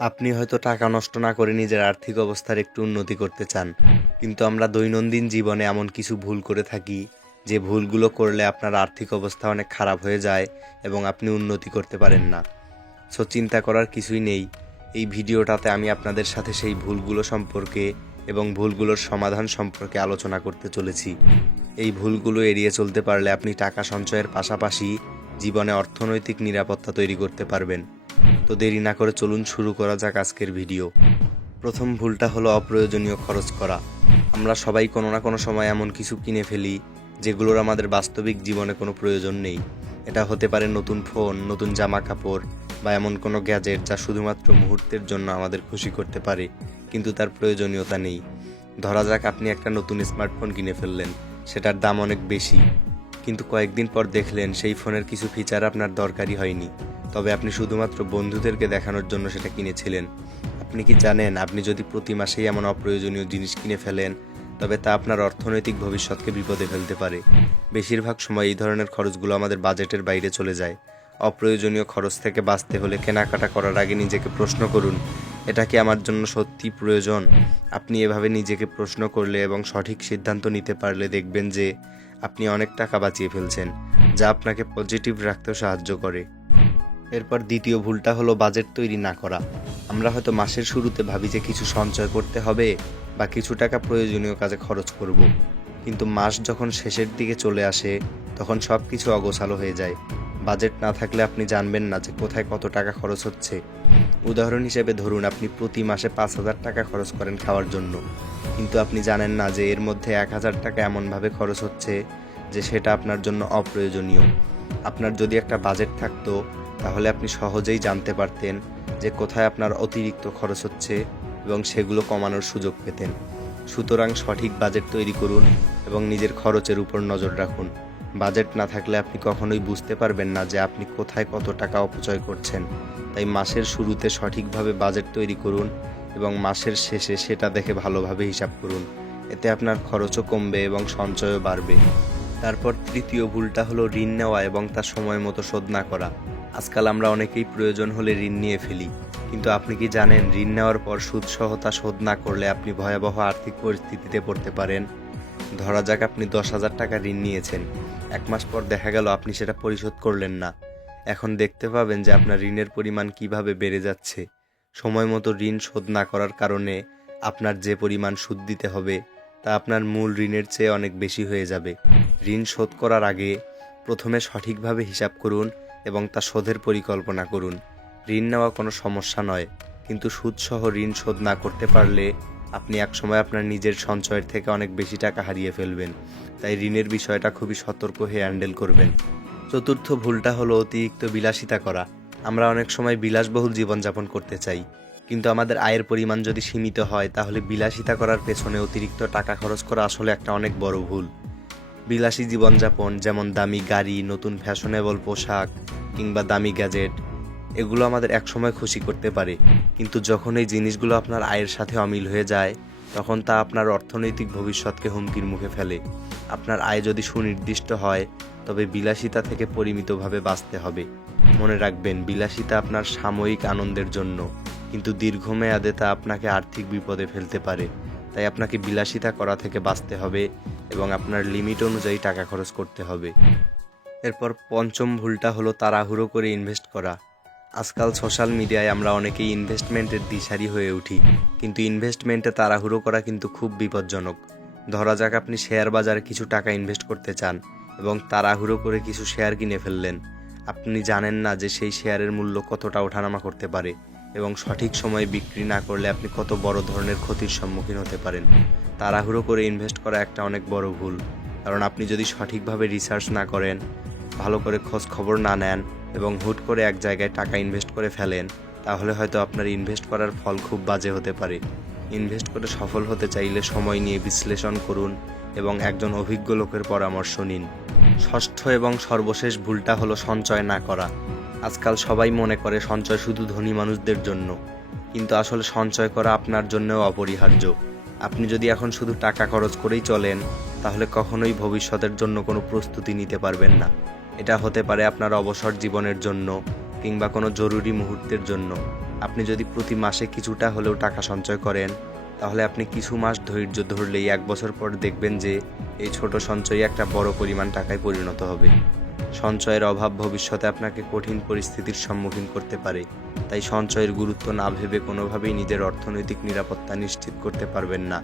আপনি হয়তো টাকা নষ্ট না করে নিজের আর্থিক অবস্থার একটু উন্নতি করতে চান, কিন্তু আমরা দৈনন্দিন জীবনে এমন কিছু ভুল করে থাকি, যে ভুলগুলো করলে আপনার আর্থিক অবস্থা অনেক খারাপ হয়ে যায় এবং আপনি উন্নতি করতে পারেন না। সো চিন্তা করার কিছুই নেই। এই ভিডিওটাতে আমি আপনাদের সাথে সেই ভুলগুলো সম্পর্কে এবং ভুলগুলোর সমাধান সম্পর্কে আলোচনা করতে চলেছি। এই ভুলগুলো এড়িয়ে চলতে পারলে আপনি টাকা সঞ্চয়ের পাশাপাশি জীবনে অর্থনৈতিক নিরাপত্তা তৈরি করতে পারবেন। তো দেরি না করে চলুন শুরু করা যাক আজকের ভিডিও। প্রথম ভুলটা হলো অপ্রয়োজনীয় খরচ করা। আমরা সবাই কোনো না কোনো সময় এমন কিছু কিনে ফেলি, যেগুলোর আমাদের বাস্তবিক জীবনে কোনো প্রয়োজন নেই। এটা হতে পারে নতুন ফোন, নতুন জামা কাপড় বা এমন কোনো গ্যাজেট যা শুধুমাত্র মুহূর্তের জন্য আমাদের খুশি করতে পারে, কিন্তু তার প্রয়োজনীয়তা নেই। ধরা যাক আপনি একটা নতুন স্মার্টফোন কিনে ফেললেন, সেটার দাম অনেক বেশি। কিন্তু কয়েকদিন পর দেখলেন সেই ফোনের কিছু ফিচার আপনার দরকারই হয়নি। তবে আপনি শুধুমাত্র বন্ধুদেরকে দেখানোর জন্য সেটা কিনেছিলেন। আপনি কি জানেন, আপনি যদি প্রতি মাসেই এমন অপ্রয়োজনীয় জিনিস কিনে ফেলেন, তবে তা আপনার অর্থনৈতিক ভবিষ্যৎকে বিপদে ফেলতে পারে। বেশিরভাগ সময় এই ধরনের খরচগুলো আমাদের বাজেটের বাইরে চলে যায়। অপ্রয়োজনীয় খরচ থেকে বাঁচতে হলে কেনাকাটা করার আগে নিজেকে প্রশ্ন করুন, এটা কি আমার জন্য সত্যি প্রয়োজন? আপনি এভাবে নিজেকে প্রশ্ন করলে এবং সঠিক সিদ্ধান্ত নিতে পারলে দেখবেন যে আপনি অনেক টাকা বাঁচিয়ে ফেলছেন, যা আপনাকে পজিটিভ রাখতেও সাহায্য করে। এরপর দ্বিতীয় ভুলটা হলো বাজেট তৈরি না করা। আমরা হয়তো মাসের শুরুতে ভাবি যে কিছু সঞ্চয় করতে হবে বা কিছু টাকা প্রয়োজনীয় কাজে খরচ করব। কিন্তু মাস যখন শেষের দিকে চলে আসে, তখন সব কিছু অগোছালো হয়ে যায়। বাজেট না থাকলে আপনি জানবেন না যে কোথায় কত টাকা খরচ হচ্ছে। উদাহরণ হিসেবে ধরুন, আপনি প্রতি মাসে পাঁচ হাজার টাকা খরচ করেন খাওয়ার জন্য। কিন্তু আপনি জানেন না যে এর মধ্যে এক হাজার টাকা এমনভাবে খরচ হচ্ছে যে সেটা আপনার জন্য অপ্রয়োজনীয়। আপনার যদি একটা বাজেট থাকতো তাহলে আপনি সহজেই জানতে পারতেন যে কোথায় আপনার অতিরিক্ত খরচ হচ্ছে এবং সেগুলো কমানোর সুযোগ পেতেন। সুতরাং সঠিক বাজেট তৈরি করুন এবং নিজের খরচের উপর নজর রাখুন। বাজেট না থাকলে আপনি কখনোই বুঝতে পারবেন না যে আপনি কোথায় কত টাকা অপচয় করছেন। তাই মাসের শুরুতে সঠিকভাবে বাজেট তৈরি করুন এবং মাসের শেষে সেটা দেখে ভালোভাবে হিসাব করুন। এতে আপনার খরচও কমবে এবং সঞ্চয়ও বাড়বে। তারপর তৃতীয় ভুলটা হলো ঋণ নেওয়া এবং তা সময় মতো শোধ না করা। আজকাল আমরা অনেকেই প্রয়োজন হলে ঋণ নিয়ে ফেলি। কিন্তু আপনি কি জানেন, ঋণ নেওয়ার পর সুদসহ তা শোধ না করলে আপনি ভয়াবহ আর্থিক পরিস্থিতিতে পড়তে পারেন? ধরা যাক আপনি দশ হাজার টাকা ঋণ নিয়েছেন। এক মাস পর দেখা গেল আপনি সেটা পরিশোধ করলেন না। এখন দেখতে পাবেন যে আপনার ঋণের পরিমাণ কীভাবে বেড়ে যাচ্ছে। সময় মতো ঋণ শোধ না করার কারণে আপনার যে পরিমাণ সুদ দিতে হবে, তা আপনার মূল ঋণের চেয়ে অনেক বেশি হয়ে যাবে। ঋণ শোধ করার আগে প্রথমে সঠিকভাবে হিসাব করুন এবং তা শোধের পরিকল্পনা করুন। ঋণ নেওয়া কোনো সমস্যা নয়, কিন্তু সুদসহ ঋণ শোধ না করতে পারলে আপনি একসময় আপনার নিজের সঞ্চয়ের থেকে অনেক বেশি টাকা হারিয়ে ফেলবেন। তাই ঋণের বিষয়টা খুবই সতর্ক হয়ে হ্যান্ডেল করবেন। চতুর্থ ভুলটা হলো অতিরিক্ত বিলাসিতা করা। আমরা অনেক সময় বিলাসবহুল জীবনযাপন করতে চাই, কিন্তু আমাদের আয়ের পরিমাণ যদি সীমিত হয়, তাহলে বিলাসিতা করার পেছনে অতিরিক্ত টাকা খরচ করা আসলে একটা অনেক বড় ভুল। বিলাসী জীবনযাপন, যেমন দামি গাড়ি, নতুন ফ্যাশনেবল পোশাক কিংবা দামি গ্যাজেট, এগুলো আমাদের একসময় খুশি করতে পারে। কিন্তু যখন এই জিনিসগুলো আপনার আয়ের সাথে অমিল হয়ে যায়, তখন তা আপনার অর্থনৈতিক ভবিষ্যৎকে হুমকির মুখে ফেলে। আপনার আয় যদি সুনির্দিষ্ট হয়, তবে বিলাসিতা থেকে পরিমিতভাবে বাঁচতে হবে। মনে রাখবেন, বিলাসিতা আপনার সাময়িক আনন্দের জন্য, কিন্তু দীর্ঘমেয়াদে তা আপনাকে আর্থিক বিপদে ফেলতে পারে। তাই আপনাকে বিলাসিতা করা থেকে বাঁচতে হবে এবং আপনার লিমিট অনুযায়ী টাকা খরচ করতে হবে। এরপর পঞ্চম ভুলটা হলো তাড়াহুড়ো করে ইনভেস্ট করা। আজকাল সোশ্যাল মিডিয়ায় আমরা অনেকেই ইনভেস্টমেন্টের দিশারি হয়ে উঠি, কিন্তু ইনভেস্টমেন্টে তাড়াহুড়ো করা কিন্তু খুব বিপজ্জনক। ধরা যাক আপনি শেয়ার বাজারে কিছু টাকা ইনভেস্ট করতে চান এবং তাড়াহুড়ো করে কিছু শেয়ার কিনে ফেললেন। আপনি জানেন না যে সেই শেয়ারের মূল্য কতটা ওঠানামা করতে পারে। এবং সঠিক সময়ে বিক্রি না করলে আপনি কত বড় ধরনের ক্ষতির সম্মুখীন হতে পারেন। তাড়াহুড়ো করে ইনভেস্ট করা একটা অনেক বড় ভুল। কারণ আপনি যদি সঠিকভাবে রিসার্চ না করেন, ভালো করে খোঁজ খবর না নেন এবং হুট করে এক জায়গায় টাকা ইনভেস্ট করে ফেলেন, তাহলে হয়তো আপনার ইনভেস্ট করার ফল খুব বাজে হতে পারে। ইনভেস্ট করে সফল হতে চাইলে সময় নিয়ে বিশ্লেষণ করুন এবং একজন অভিজ্ঞ লোকের পরামর্শ নিন। ষষ্ঠ এবং সর্বশেষ ভুলটা হলো সঞ্চয় না করা। আজকাল সবাই মনে করে সঞ্চয় শুধু ধনী মানুষদের জন্য। কিন্তু আসলে সঞ্চয় করা আপনার জন্যও অপরিহার্য। আপনি যদি এখন শুধু টাকা খরচ করেই চলেন, তাহলে কখনোই ভবিষ্যতের জন্য কোনো প্রস্তুতি নিতে পারবেন না। এটা হতে পারে আপনার অবসর জীবনের জন্য কিংবা কোনো জরুরি মুহূর্তের জন্য। আপনি যদি প্রতি মাসে কিছুটা হলেও টাকা সঞ্চয় করেন, তাহলে আপনি কিছু মাস ধৈর্য ধরলেই এক বছর পর দেখবেন যে এই ছোট সঞ্চয়ই একটা বড় পরিমাণ টাকায় পরিণত হবে। সঞ্চয়ের অভাব ভবিষ্যতে আপনাকে কঠিন পরিস্থিতির সম্মুখীন করতে পারে। তাই সঞ্চয়ের গুরুত্ব না ভেবে কোনোভাবেই নিজের অর্থনৈতিক নিরাপত্তা নিশ্চিত করতে পারবেন না।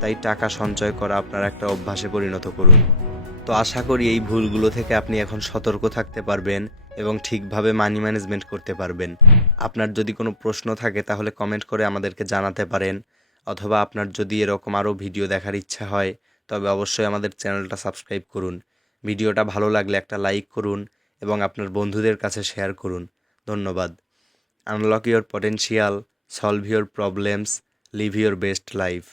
তাই টাকা সঞ্চয় করা আপনার একটা অভ্যাসে পরিণত করুন। তো আশা করি এই ভুলগুলো থেকে আপনি এখন সতর্ক থাকতে পারবেন। এবং ঠিকভাবে মানি ম্যানেজমেন্ট করতে পারবেন। আপনার যদি কোনো প্রশ্ন থাকে, তাহলে কমেন্ট করে আমাদেরকে জানাতে পারেন। অথবা আপনার যদি এরকম আরও ভিডিও দেখার ইচ্ছা হয়, তবে অবশ্যই আমাদের চ্যানেলটা সাবস্ক্রাইব করুন। ভিডিওটা ভালো লাগলে একটা লাইক করুন এবং আপনার বন্ধুদের কাছে শেয়ার করুন। ধন্যবাদ। Unlock your potential solve your problems live your best life